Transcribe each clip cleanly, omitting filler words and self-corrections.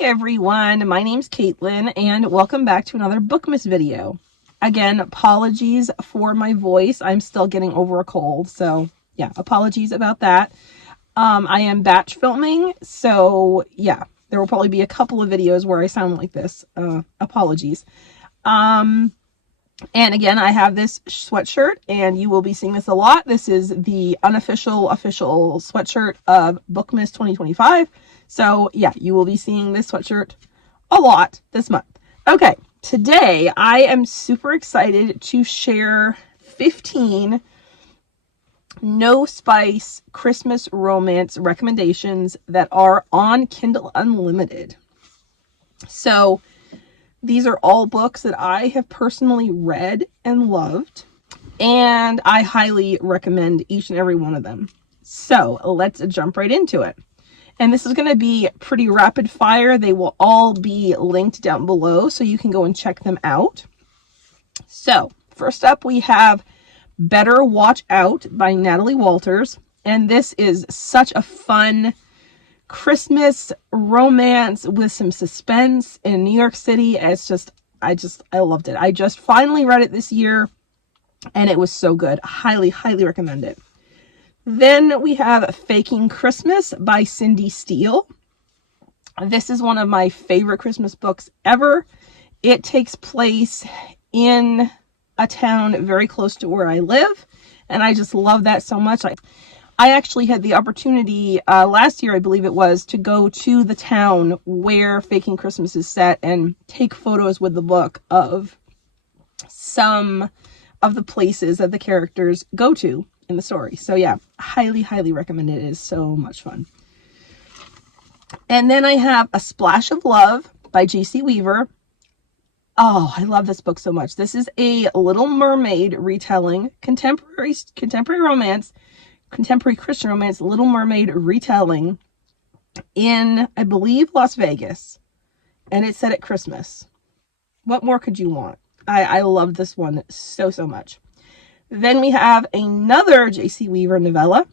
everyone, my name's Caitlyn and welcome back to another Bookmas video. Again, apologies for my voice. I'm still getting over a cold, so yeah, apologies about that. I am batch filming, so yeah, there will probably be a couple of videos where I sound like this. Apologies. And again, I have this sweatshirt and you will be seeing this a lot. This is the unofficial sweatshirt of Bookmas 2025. So yeah, you will be seeing this sweatshirt a lot this month. Okay, today I am super excited to share 15 no spice Christmas romance recommendations that are on Kindle Unlimited. So these are all books that I have personally read and loved, and I highly recommend each and every one of them. So let's jump right into it. And this is going to be pretty rapid fire. They will all be linked down below so you can go and check them out. So first up, we have Better Watch Out by Natalie Walters. And this is such a fun Christmas romance with some suspense in New York City. It's just, I loved it. I just finally read it this year and it was so good. Highly, highly recommend it. Then we have Faking Christmas by Cindy Steele. This is one of my favorite Christmas books ever. It takes place in a town very close to where I live, and I just love that so much. I actually had the opportunity last year, I believe it was, to go to the town where Faking Christmas is set and take photos with the book of some of the places that the characters go to in the story. So yeah, highly, highly recommend it. It is so much fun. And then I have A Splash of Love by J.C. Weaver. Oh, I love this book so much. This is a Little Mermaid retelling, contemporary romance, contemporary Christian romance, Little Mermaid retelling in, I believe, Las Vegas. And it's set at Christmas. What more could you want? I loved this one so, so much. Then we have another J.C. Weaver novella,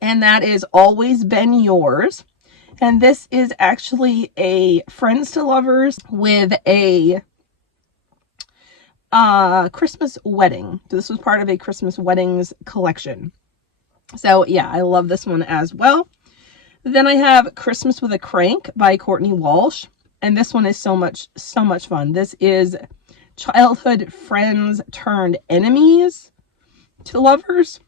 and that is Always Been Yours. And this is actually a friends to lovers with a Christmas wedding. So this was part of a Christmas weddings collection. So yeah, I love this one as well. Then I have Christmas with a Crank by Courtney Walsh. And this one is so much fun. This is childhood friends turned enemies to lovers.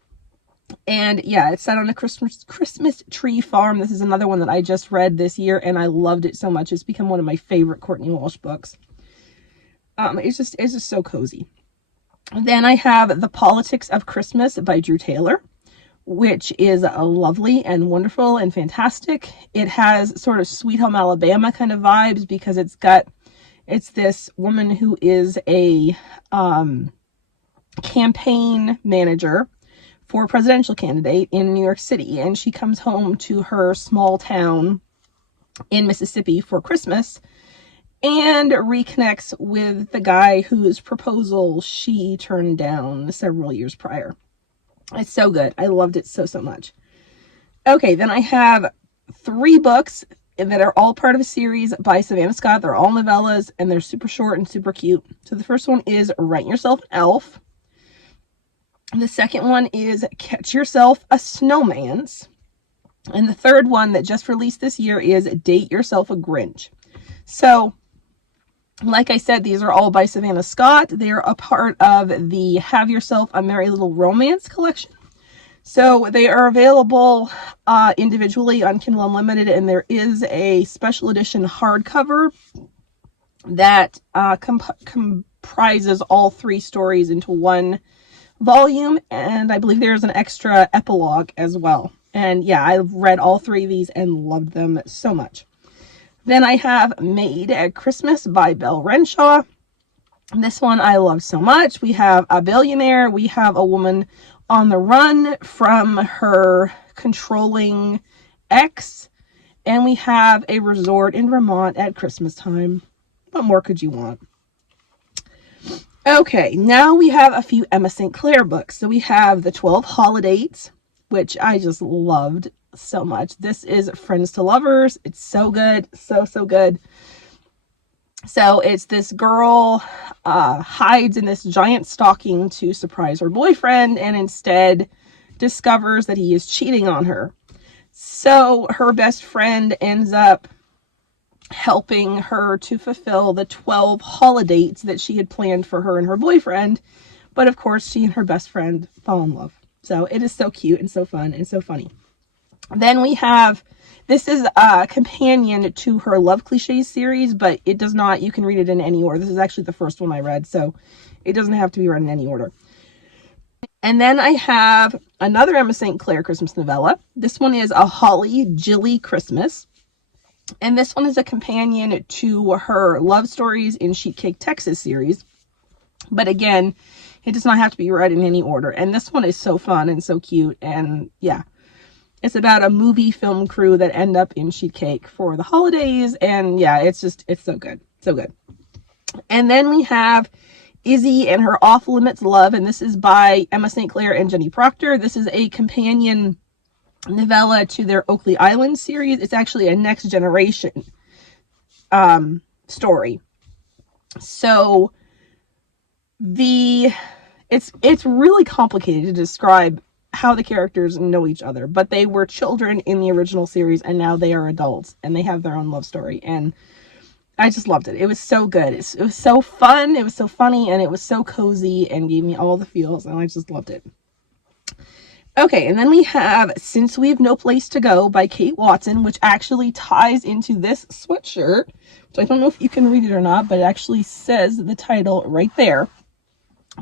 And yeah, it's set on a Christmas tree farm. This is another one that I just read this year and I loved it so much. It's become one of my favorite Courtney Walsh books. It's just so cozy. Then I have The Politics of Christmas by Drew Taylor, which is lovely and wonderful and fantastic. It has sort of Sweet Home Alabama kind of vibes because it's this woman who is a campaign manager for a presidential candidate in New York City, and she comes home to her small town in Mississippi for Christmas and reconnects with the guy whose proposal she turned down several years prior. It's so good. I loved it so, so much. Okay, then I have 3 books that are all part of a series by Savannah Scott. They're all novellas and they're super short and super cute. So the first one is Write Yourself an Elf. The second one is Catch Yourself a Snowman's. And the third one that just released this year is Date Yourself a Grinch. So, like I said, these are all by Savannah Scott. They're a part of the Have Yourself a Merry Little Romance collection. So they are available individually on Kindle Unlimited, and there is a special edition hardcover that comprises all 3 stories into one volume, and I believe there's an extra epilogue as well. And yeah, I've read all 3 of these and loved them so much. Then I have Made at Christmas by Belle Renshaw. This one I love so much. We have a billionaire. We have a woman on the run from her controlling ex. And we have a resort in Vermont at Christmas time. What more could you want? Okay, now we have a few Emma St. Clair books. So we have The 12 Holidays, which I just loved. so much. This is Friends to Lovers. It's so good. So, so good. So it's this girl hides in this giant stocking to surprise her boyfriend and instead discovers that he is cheating on her. So her best friend ends up helping her to fulfill the 12 holidays that she had planned for her and her boyfriend. But of course, she and her best friend fall in love. So it is so cute and so fun and so funny. Then we have, this is a companion to her Love Cliches series, but it does not, you can read it in any order. This is actually the first one I read, so it doesn't have to be read in any order. And then I have another Emma St. Clair Christmas novella. This one is A Holly Jilly Christmas. And this one is a companion to her Love Stories in Sheet Cake, Texas series. But again, it does not have to be read in any order. And this one is so fun and so cute. And yeah, it's about a movie film crew that end up in Sheet Cake for the holidays. And yeah, it's so good. So good. And then we have Izzy and Her Off Limits Love. And this is by Emma St. Clair and Jenny Proctor. This is a companion novella to their Oakley Island series. It's actually a next generation story. So it's really complicated to describe how the characters know each other, but they were children in the original series and now they are adults and they have their own love story, and I just loved it. It was so good. It was so fun, it was so funny, and it was so cozy and gave me all the feels, and I just loved it. Okay, and then we have Since We've No Place to Go by Kate Watson, which actually ties into this sweatshirt. So I don't know if you can read it or not, but it actually says the title right there,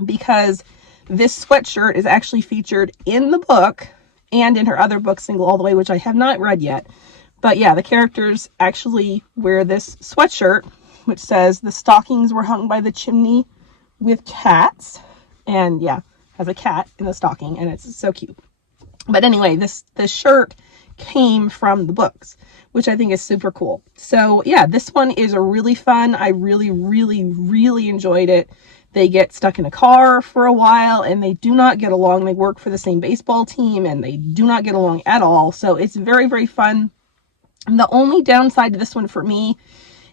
because this sweatshirt is actually featured in the book and in her other book, Single All the Way, which I have not read yet. But yeah, the characters actually wear this sweatshirt, which says the stockings were hung by the chimney with cats. And yeah, has a cat in the stocking, and it's so cute. But anyway, this shirt came from the books, which I think is super cool. So yeah, this one is a really fun. I really, really, really enjoyed it. They get stuck in a car for a while and they do not get along. They work for the same baseball team and they do not get along at all. So it's very, very fun. And the only downside to this one for me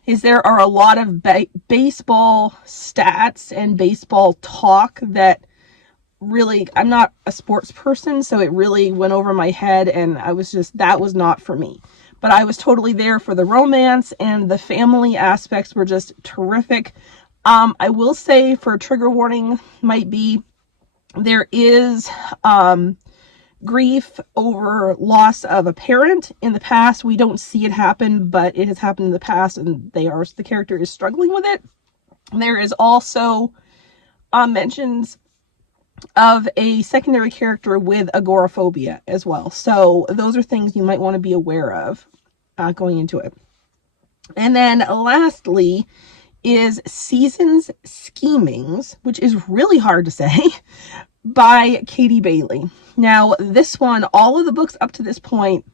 is there are a lot of baseball stats and baseball talk that really, I'm not a sports person, so it really went over my head, and that was not for me. But I was totally there for the romance, and the family aspects were just terrific. I will say, for a trigger warning, might be, there is grief over loss of a parent in the past. We don't see it happen, but it has happened in the past, and the character is struggling with it. There is also mentions of a secondary character with agoraphobia as well. So those are things you might want to be aware of going into it. And then lastly is Seasons Schemings, which is really hard to say, by Katie Bailey. Now, this one, all of the books up to this point,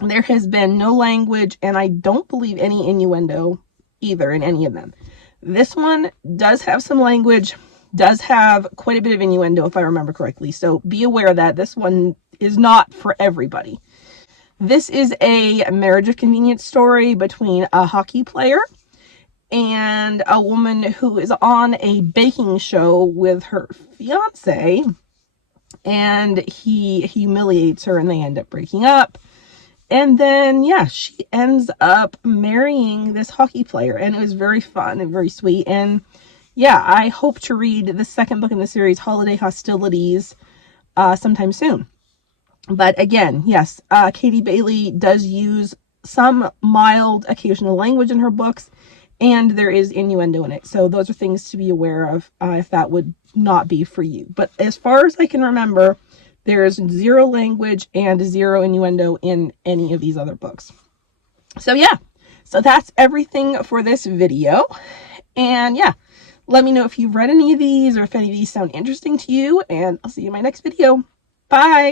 there has been no language, and I don't believe any innuendo either in any of them. This one does have some language, does have quite a bit of innuendo, if I remember correctly. So be aware that this one is not for everybody. This is a marriage of convenience story between a hockey player and a woman who is on a baking show with her fiance, and he humiliates her and they end up breaking up. And then, yeah, she ends up marrying this hockey player, and it was very fun and very sweet. And yeah, I hope to read the second book in the series, Holiday Hostilities, sometime soon. But again, yes, Katie Bailey does use some mild occasional language in her books, and there is innuendo in it. So those are things to be aware of if that would not be for you. But as far as I can remember, there's zero language and zero innuendo in any of these other books. So yeah, so that's everything for this video. And yeah, let me know if you've read any of these or if any of these sound interesting to you, and I'll see you in my next video. Bye!